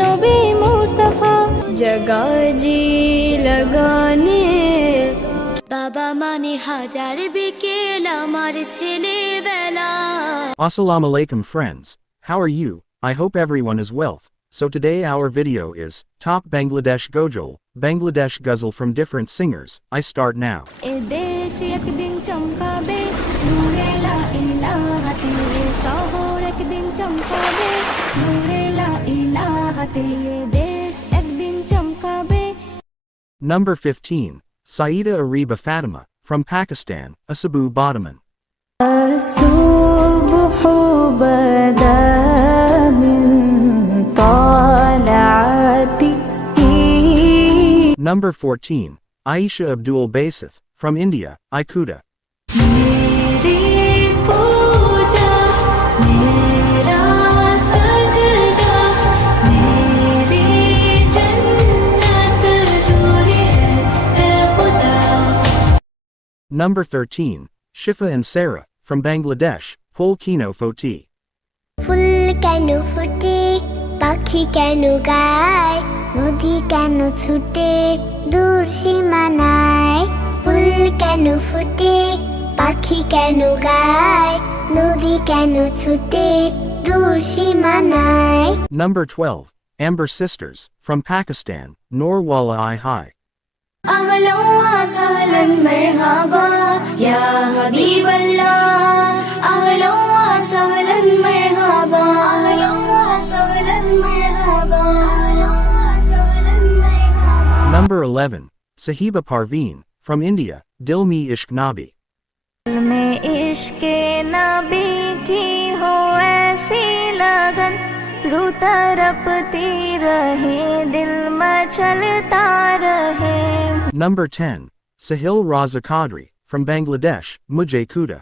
নবী মুস্তাফা জগা জি লাগানে বাবা মানে হাজার বিকেল আমার ছেলেবেলা Assalamu alaikum friends, how are you? I hope everyone is well. So today our video is Top Bangladesh Gojal, Bangladesh Ghazal from different singers. I start now. এ দেশ একদিন চমকাবে নূরে লা ইলাহাতে শহর একদিন চমকাবে নূরে লা ইলাহাতে এ দেশ একদিন চমকাবে Number 15, Saida Ariba Fatima, from Pakistan, Asabu Badaman. الصبح بدا من طلعته Number 14, Aisha Abdul Basith, from India, Ikuta. मेरी पूजा मेरा सजदा मेरी जन्नत तू ही है खुदा Number 13, Shifa and Sarah, from Bangladesh, Polkino Foti. ফুল কেন ফুটে পাখি কেন গায় নদী কেন ছুটে দূর সীমানায় ফুল কেন ফুটে পাখি কেন গায় নদী কেন ছুটে দূর সীমানায় Number 12, Amber Sisters, from Pakistan, Norwala I High. أهلا وسهلا مرحبا يا حبيب الله أهلا وسهلا مرحبا أهلا وسهلا مرحبا أهلا وسهلا مرحبا Number 11, Sahiba Parveen, from India, Dil Me Ishq Nabi. में इश्क नबी की हो ऐसी लगन रू तरपती रहे दिल मचलता रहे Number 10, Sahil Raza Qadri, from Bangladesh, Mujhe Kuda.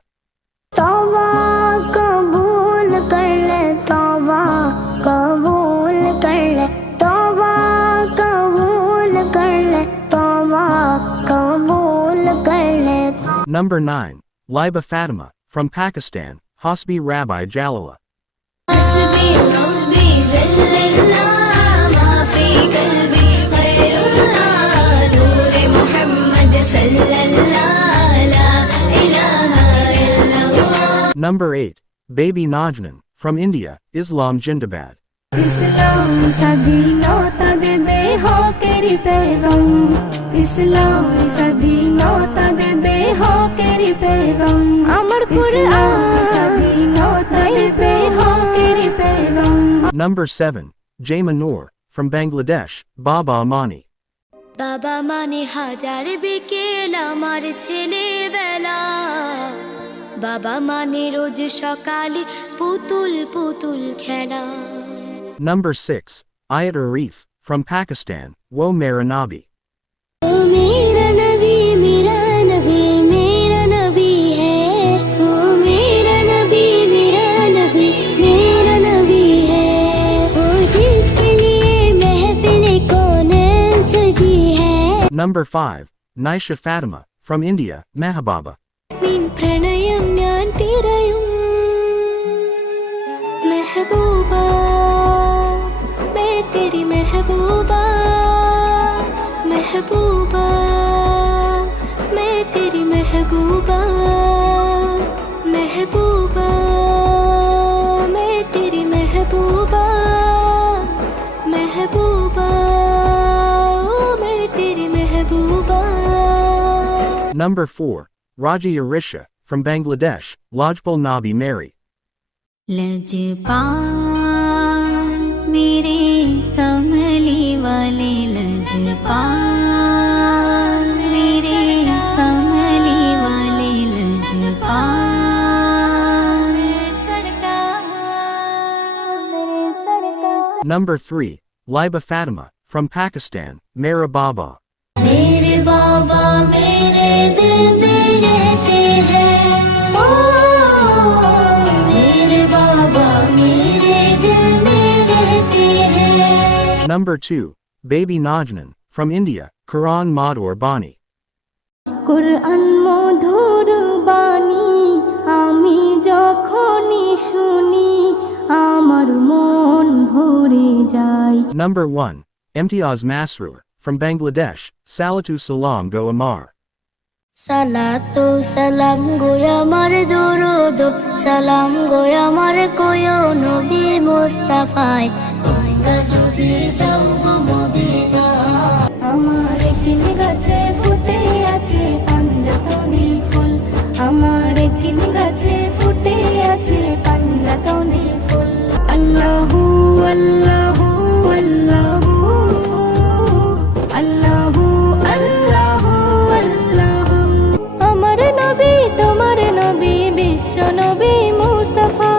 तौबा कबूल कर ले तौबा कबूल कर ले तौबा कबूल कर ले तौबा कबूल कर ले Number 9, Liba Fatima, from Pakistan, Hasbi Rabbi Jalala. حسبي ربي جل الله ما في قلبي غير الله نور محمد صلى الله لا إله إلا الله Number 8, Baby Najnan, from India, Islam Jindabad. ইসলাম স্বাধীনতা দেবে হকেরই পেগম ইসলাম স্বাধীনতা দেবে হকেরই পেগম আমার কুরআন স্বাধীনতা দেবে হকেরই পেগম Number 7, Jayma Noor, from Bangladesh, Baba Amani. বাবা মানে হাজার বিকেল আমার ছেলেবেলা বাবা মানে রোজ সকালে পুতুল পুতুল খেলা Number 6, Ayat Arif, from Pakistan, Wo Mera Nabi. ओ मेरा नबी मेरा नबी मेरा नबी है ओ मेरा नबी मेरा नबी मेरा नबी है ओ जिसके लिए महफिल कौन सजी है Number 5, Naisha Fatima, from India, Mahababa. നിൻ പ്രണയം ഞാൻ തിരയും മെഹബൂബ मैं तेरी महबूबा महबूबा मैं तेरी महबूबा महबूबा मैं तेरी महबूबा महबूबा ओ मैं तेरी महबूबा Number 4, Raji Arisha, from Bangladesh, Lajpal Nabi Mary. लजपान मेरे कमली वाले लजपान मेरे कमली वाले लजपान सरकार Number 3, Liba Fatima, from Pakistan, Mera Baba. मेरे बाबा मेरे दिल में रहते हैं ओ मेरे बाबा मेरे दिल में रहते हैं Number 2, Baby Najnan, from India, Quran Madhur Bani. কুরআন মধুর বাণী আমি যখনই শুনি আমার মন ভরে যাই। Number 1. Imtiaz Masroor, from Bangladesh, Salatu Salam Go Amar. সালাতু সালাম গো আমার দরুদ সালাম গো আমার কোয়ো নবী মুস্তাফায় তোমরা যদি যাও গো মদিনা আমার কিন গাছে ফুটে আছে পাঞ্জাতনি ফুল আমার কিন গাছে ফুটে আছে পাঞ্জাতনি ফুল আল্লাহু আল্লাহু আল্লাহু আল্লাহু আল্লাহু আল্লাহু আমার নবী তোমার নবী বিশ্ব নবী মুস্তাফা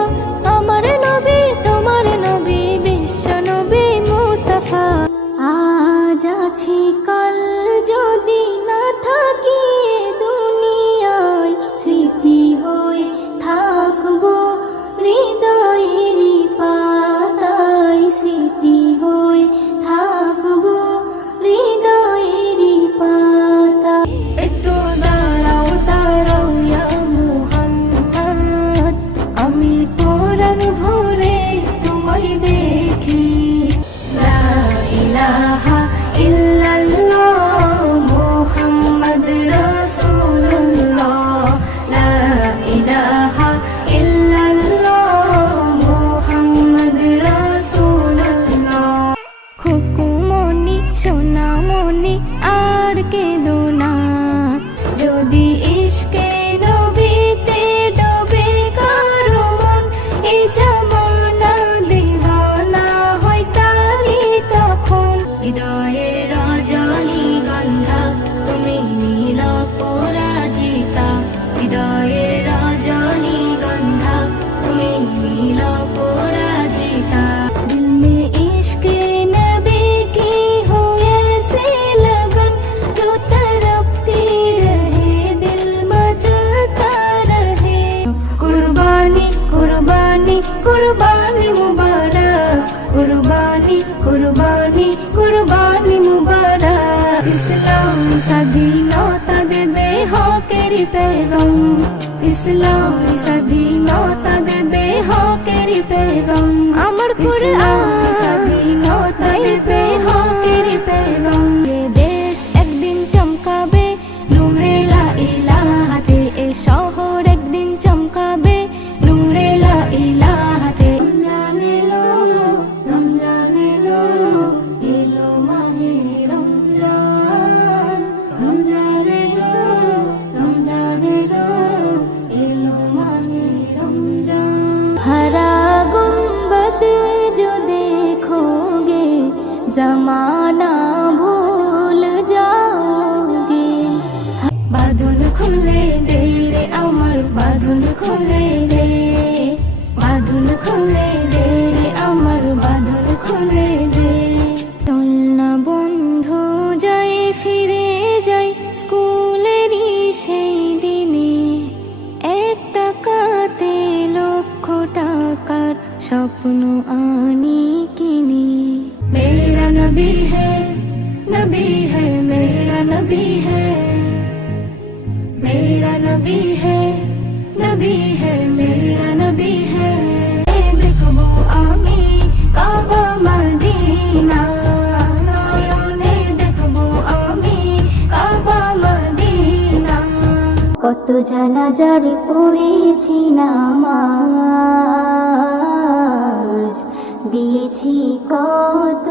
আমার নবী তোমার নবী বিশ্ব নবী মুস্তাফা আজ আছি কাল যদি না থাকি এ দুনিয়ায় স্মৃতি হয়ে থাকবো হৃদয়েরই পাতায় স্মৃতি হয়ে থাকবো হৃদয়েরই পাতায় একটু দাঁড়াও দাঁড়াও ইয়া মুহাম্মদ আমি পরাণ ভরে তোমায় দেখি লা ইলাহা ইল্লাল্লাহ মুহাম্মদ রাসূলুল্লাহ লা ইলাহা ইল্লাল্লাহ মুহাম্মদ রাসূলুল্লাহ খুকুমনি সোনামনি আর কেঁদো না যদি ইশকে নবীতে ডোবে কারো মন এই জামানা দিওয়ানা হয় তারি তখন হৃদয়ের রজনী গন্ধা তুমি নীল পরাজিতা হৃদয়ের রজনী গন্ধা তুমি নীল পরাজিতা दिल में इश्क नबी की हो ऐसे लगन जो तड़पती रहे दिल मचलता रहे कुर्बानी कुर्बानी कुर्बानी मुबारक कुर्बानी कुर्बानी कुर्बानी मुबारक इस्लाम স্বাধীনতা দেবে হকেরই পেগম ইসলাম স্বাধীনতা দেবে হকেরই পেগম আমার কুরআন স্বাধীনতা দেবে হকেরই পেগম এ দেশ একদিন চমকাবে নূরে লা ইলাহাতে এ শহর একদিন চমকাবে নূরে লা ইলাহাতে রমজান এলো এলো মাহে রমজান রমজান এলো এলো মাহে রমজান हरा गुंबद जो देखोगे जमाना भूल जाओगे बांधन खुले दे रे अमर बांधन खुले दे बांधन खुले दे रे अमर बांधन खुले दे চলনা বন্ধু যাই ফিরে যাই স্কুলেরই সেই দিনে এক টাকাতে লক্ষ টাকার স্বপ্ন আনি কিনি মেরা নবী है मेरा नबी है मेरा नबी है मेरा नबी है দেখবো আমি কাবা মদিনা নয়নে দেখবো আমি কাবা মদিনা কত জানাজার পড়েছি নামাজ দিয়েছি কত